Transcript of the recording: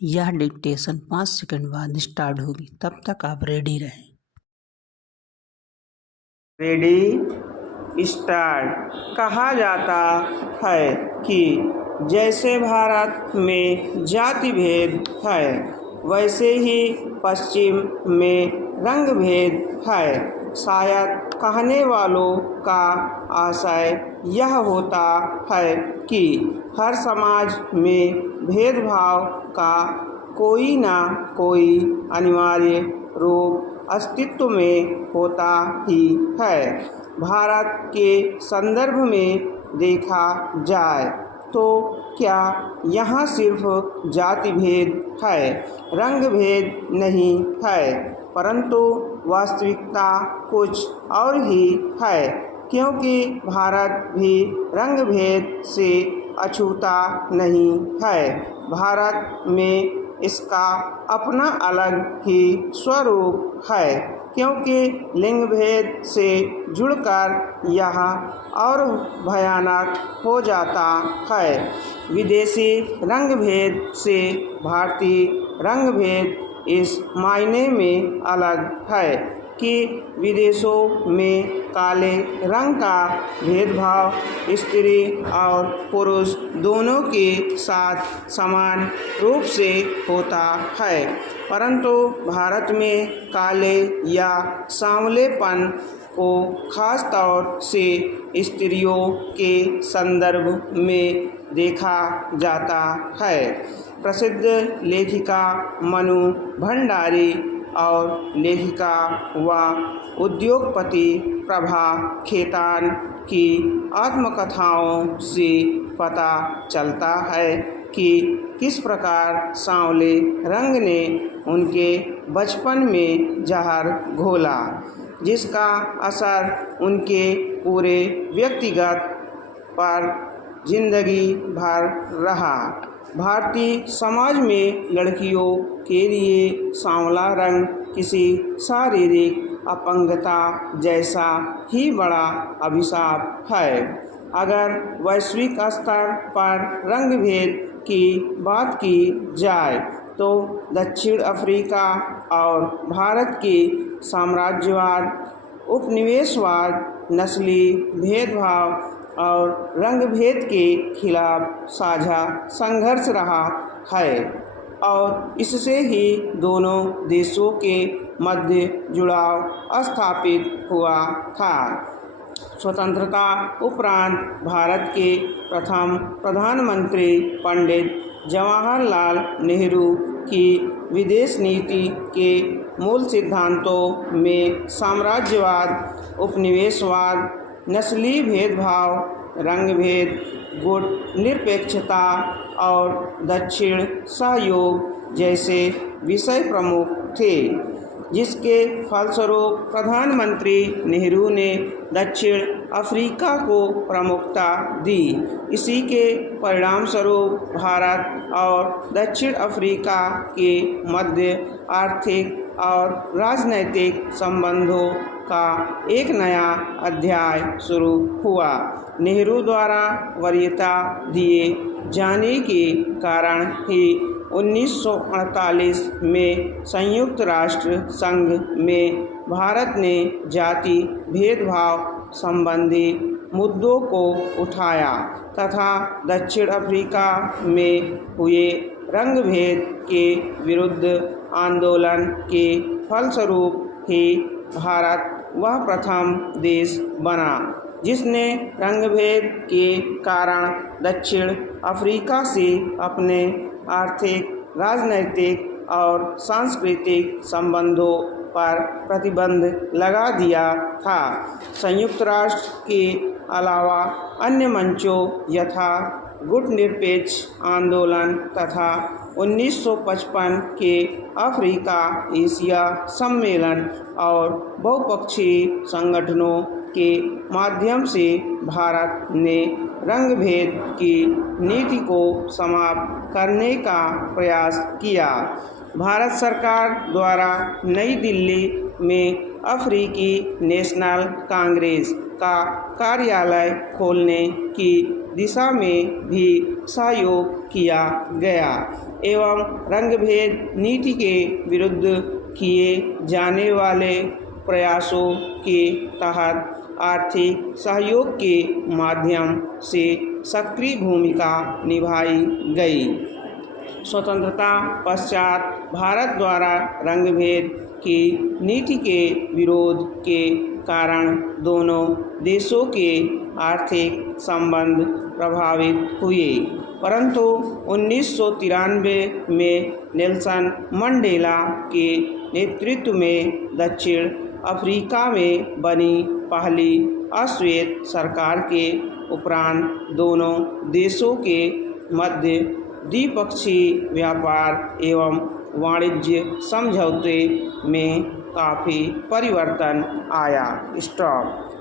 यह dictation 5 second बाद start होगी, तब तक आप रेडी रहें। Ready start. कहा जाता है कि जैसे भारत में जाति भेद है, वैसे ही पश्चिम में रंग भेद है। शायद कहने वालों का आशय यह होता है कि हर समाज में भेदभाव का कोई ना कोई अनिवार्य रूप अस्तित्व में होता ही है। भारत के संदर्भ में देखा जाए तो क्या यहाँ सिर्फ जाति भेद है, रंग भेद नहीं है, परंतु वास्तविकता कुछ और ही है, क्योंकि भारत भी रंग भेद से अछूता नहीं है। भारत में इसका अपना अलग ही स्वरूप है, क्योंकि लिंग भेद से जुड़कर यह और भयानक हो जाता है। विदेशी रंग भेद से भारतीय रंग भेद इस मायने में अलग है कि विदेशों में काले रंग का भेदभाव स्त्री और पुरुष दोनों के साथ समान रूप से होता है, परंतु भारत में काले या सांवलेपन को खास तौर से स्त्रियों के संदर्भ में देखा जाता है। प्रसिद्ध लेखिका मनु भंडारी और लेखिका व उद्योगपति प्रभा खेतान की आत्मकथाओं से पता चलता है कि किस प्रकार सांवले रंग ने उनके बचपन में जहर घोला, जिसका असर उनके पूरे व्यक्तिगत पर जिंदगी भर रहा। भारतीय समाज में लड़कियों के लिए सांवला रंग किसी शारीरिक अपंगता जैसा ही बड़ा अभिशाप है। अगर वैश्विक स्तर पर रंग भेद की बात की जाए तो दक्षिण अफ्रीका और भारत के साम्राज्यवाद, उपनिवेशवाद, नस्ली भेदभाव और रंग भेद के खिलाफ साझा संघर्ष रहा है और इससे ही दोनों देशों के मध्य जुड़ाव स्थापित हुआ था। स्वतंत्रता उपरांत भारत के प्रथम प्रधानमंत्री पंडित जवाहरलाल नेहरू की विदेश नीति के मूल सिद्धांतों में साम्राज्यवाद, उपनिवेशवाद, नस्ली भेदभाव, रंग भेद, गुट निरपेक्षता और दक्षिण सहयोग जैसे विषय प्रमुख थे, जिसके फलस्वरूप प्रधानमंत्री नेहरू ने दक्षिण अफ्रीका को प्रमुखता दी। इसी के परिणामस्वरूप भारत और दक्षिण अफ्रीका के मध्य आर्थिक और राजनैतिक संबंधों का एक नया अध्याय शुरू हुआ। नेहरू द्वारा वरीयता दिए जाने के कारण ही 1948 में संयुक्त राष्ट्र संघ में भारत ने जाति भेदभाव संबंधी मुद्दों को उठाया तथा दक्षिण अफ्रीका में हुए रंग भेद के विरुद्ध आंदोलन के फलस्वरूप ही भारत वह प्रथम देश बना जिसने रंग भेद के कारण दक्षिण अफ्रीका से अपने आर्थिक, राजनैतिक और सांस्कृतिक संबंधों पर प्रतिबंध लगा दिया था। संयुक्त राष्ट्र के अलावा अन्य मंचों यथा गुट निरपेक्ष आंदोलन तथा 1955 के अफ्रीका एशिया सम्मेलन और बहुपक्षीय संगठनों के माध्यम से भारत ने रंग भेद की नीति को समाप्त करने का प्रयास किया। भारत सरकार द्वारा नई दिल्ली में अफ्रीकी नेशनल कांग्रेस का कार्यालय खोलने की दिशा में भी सहयोग किया गया एवं रंगभेद नीति के विरुद्ध किए जाने वाले प्रयासों के तहत आर्थिक सहयोग के माध्यम से सक्रिय भूमिका निभाई गई। स्वतंत्रता पश्चात भारत द्वारा रंगभेद की नीति के विरोध के कारण दोनों देशों के आर्थिक संबंध प्रभावित हुए, परंतु 1993 में नेल्सन मंडेला के नेतृत्व में दक्षिण अफ्रीका में बनी पहली अश्वेत सरकार के उपरांत दोनों देशों के मध्य द्विपक्षीय व्यापार एवं वाणिज्य समझौते में काफ़ी परिवर्तन आया। स्टॉप।